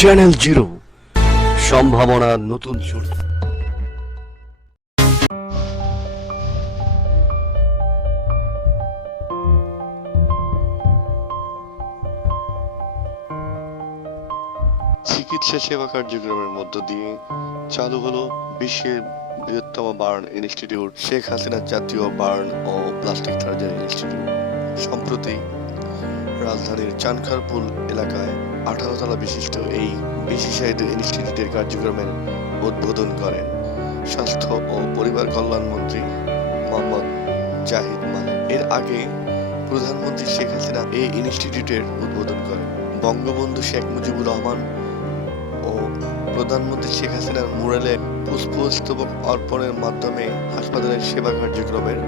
Channel zero, সম্ভাবনার নতুন শুরু। চিকিৎসা সেবা কার্যক্রমের মধ্য দিয়ে চালু হলো বিশ্বের বৃহত্তম বার্ন ইনস্টিটিউট, শেখ হাসিনা জাতীয় বার্ন ও প্লাস্টিক সার্জারি ইনস্টিটিউট। সম্প্রতি রাজধানীর চানখারপুল এলাকায় 18 তলা বিশিষ্ট এই বিশেষায়িত ইনস্টিটিউটের কার্যক্রমের উদ্বোধন করেন স্বাস্থ্য ও পরিবার কল্যাণ মন্ত্রী মোহাম্মদ জাহিদ মালিক। এর আগে প্রধানমন্ত্রী শেখ হাসিনা এই ইনস্টিটিউটের উদ্বোধন করেন। বঙ্গবন্ধু শেখ মুজিবুর রহমান ও প্রধানমন্ত্রী শেখ হাসিনার মুরালে পুষ্পস্তবক অর্পণের মাধ্যমে হাসপাতালের সেবা কার্যক্রমের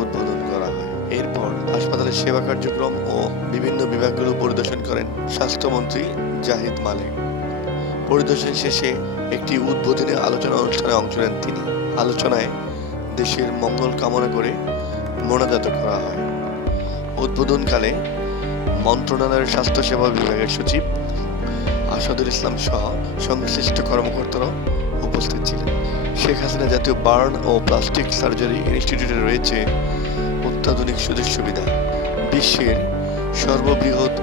উদ্বোধন করা হয়। এরপর হাসপাতালের সেবা কার্যক্রম ও বিভিন্ন বিভাগগুলো পরিদর্শন করেন স্বাস্থ্যমন্ত্রী জাহিদ মালিক। পরিদর্শন শেষে একটি উদ্বোধনী আলোচনা অনুষ্ঠানে অংশ নেন তিনি। আলোচনায় দেশের মঙ্গল কামনা করে মোনাজাত করা হয়। উদ্বোধনকালে মন্ত্রণালয়ের স্বাস্থ্যসেবা বিভাগের সচিব আসাদুল ইসলাম সহ সংশ্লিষ্ট কর্মকর্তারা উপস্থিত ছিলেন। শেখ হাসিনা জাতীয় বার্ন ও প্লাস্টিক সার্জারি ইনস্টিটিউটে রয়েছে অত্যাধুনিক সুযোগ সুবিধা। বিশ্বের সর্ববৃহৎ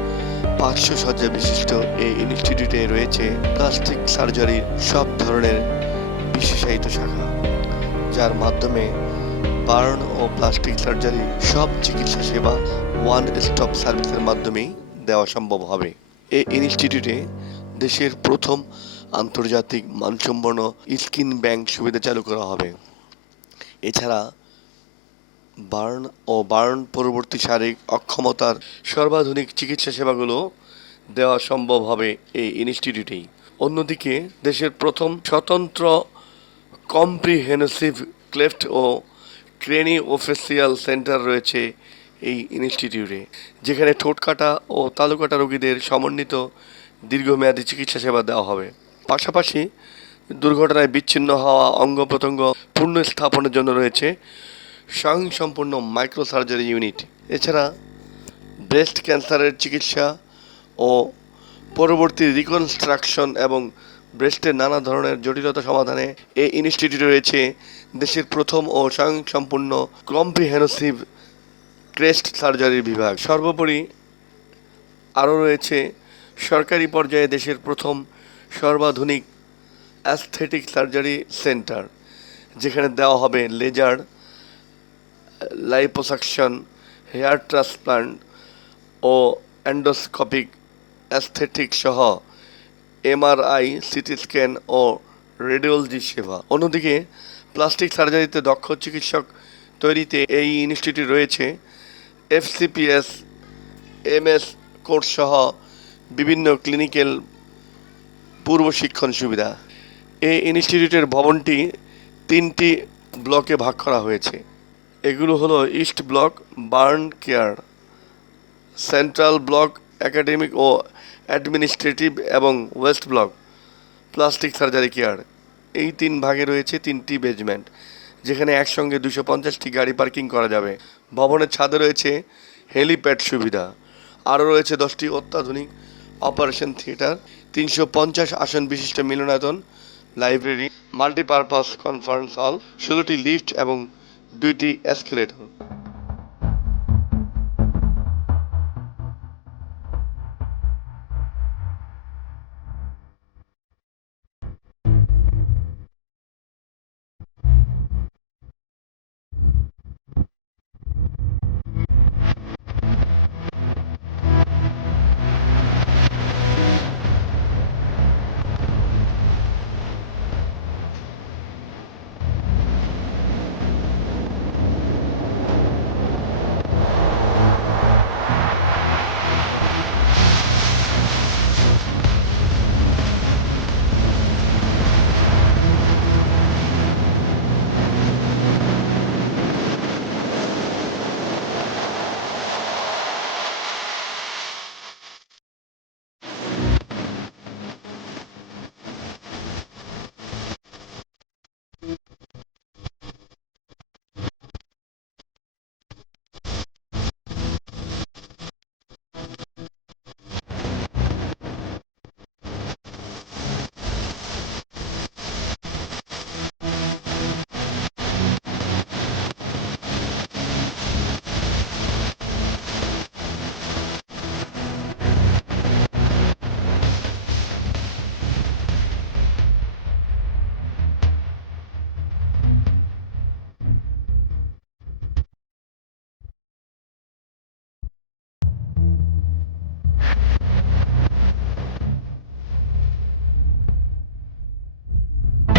500 শয্যা বিশিষ্ট এই ইনস্টিটিউটে রয়েছে প্লাস্টিক সার্জারির সব ধরনের বিশেষায়িত শাখা, যার মাধ্যমে বার্ন ও প্লাস্টিক সার্জারি সব চিকিৎসা সেবা ওয়ান স্টপ সার্ভিসের মাধ্যমেই দেওয়া সম্ভব হবে। এই ইনস্টিটিউটে দেশের প্রথম আন্তর্জাতিক মানসম্পন্ন স্কিন ব্যাংক সুবিধা চালু করা হবে। এছাড়া বার্ন ও বার্ন পরবর্তী শারীরিক অক্ষমতার সর্বাধুনিক চিকিৎসা সেবাগুলো দেওয়া সম্ভব হবে এই ইনস্টিটিউটেই। অন্যদিকে দেশের প্রথম স্বতন্ত্র কম্প্রিহেনসিভ ক্লেফট ও ক্রেনিওফেসিয়াল সেন্টার রয়েছে এই ইনস্টিটিউটে, যেখানে ঠোঁট কাটা ও তালু কাটা রোগীদের সমন্বিত দীর্ঘমেয়াদী চিকিৎসা সেবা দেওয়া হবে। পাশাপাশি দুর্ঘটনায় বিচ্ছিন্ন হওয়া অঙ্গ প্রত্যঙ্গ পুনঃস্থাপনের জন্য রয়েছে স্বয়ংসম্পূর্ণ মাইক্রো সার্জারি ইউনিট। এছাড়া ব্রেস্ট ক্যান্সারের চিকিৎসা ও পরবর্তী রিকনস্ট্রাকশন এবং ব্রেস্টের নানা ধরনের জটিলতা সমাধানে এই ইনস্টিটিউটে রয়েছে দেশের প্রথম ও স্বয়ংসম্পূর্ণ কম্প্রিহেনসিভ ক্রেস্ট সার্জারির বিভাগ। সর্বোপরি আরও রয়েছে সরকারি পর্যায়ে দেশের প্রথম সর্বাধুনিক অ্যাস্থেটিক সার্জারি সেন্টার, যেখানে দেওয়া হবে লেজার, লাইপোসাকশন, হেয়ার ট্রান্সপ্লান্ট ও এন্ডোস্কোপিক অ্যাস্থেটিক সহ এমআরআই, সিটি স্ক্যান ও রেডিওলজি সেবা। অন্যদিকে প্লাস্টিক সার্জারিতে দক্ষ চিকিৎসক তৈরিতে এই ইনস্টিটিউট রয়েছে এফসিপিএস, এমএস কোর্স সহ বিভিন্ন ক্লিনিক্যাল পূর্ব শিক্ষণ সুবিধা। এই ইনস্টিটিউটের ভবনটি 3টি ব্লকে ভাগ করা হয়েছে। এগুলো হলো east block burn care, central block academic ও অ্যাডমিনিস্ট্রেটিভ এবং west block plastic surgery care. এই 3 ভাগে রয়েছে 3টি বেজমেন্ট, যেখানে একসঙ্গে 250টি গাড়ি পার্কিং করা যাবে। ভবনের ছাদে রয়েছে হেলিপ্যাড সুবিধা। আরও রয়েছে 10টি অত্যাধুনিক অপারেশন থিয়েটার, 350 আসন বিশিষ্ট মিলনায়তন, library, multipurpose conference hall, 16টি lift এবং 2টি এসকেলেটর।